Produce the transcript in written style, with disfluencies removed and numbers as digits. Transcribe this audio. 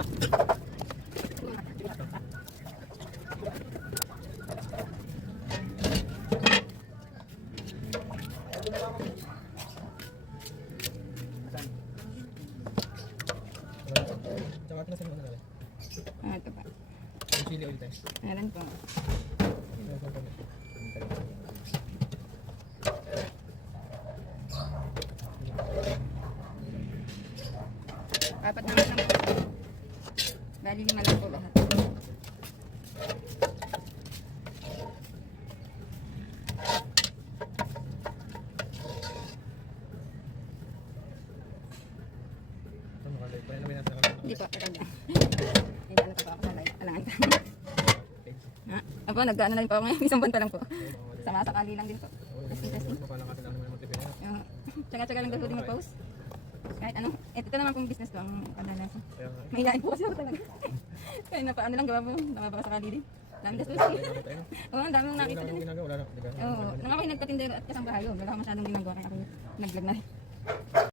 Tsaka atin na sa mga namin. Ito pa. Yung chili oil tayo. Meron po. Apat na lang po. Bali 5 lang po lahat. Hindi po, ito na. Hindi na po ako sa live. Alangan ka. Ha? Apo, nag-ano na rin po ako ngayon. Isang buwan pa lang po. Sama-sakali lang din po. Tsaga-tsaga lang daw po din mag-post. Kahit ano, ito naman pong business ko ang kadalasan. Mahihain po kasi ako talaga. Kaya na paano lang gawa po, nakapakasakali din. Dami gastos. Oo, ang dami mong nakita din. Oo, nang ako'y nagpatindero at kasambahay yun. Wala ka masyadong ginagawa kaya ako nag-vlog na rin.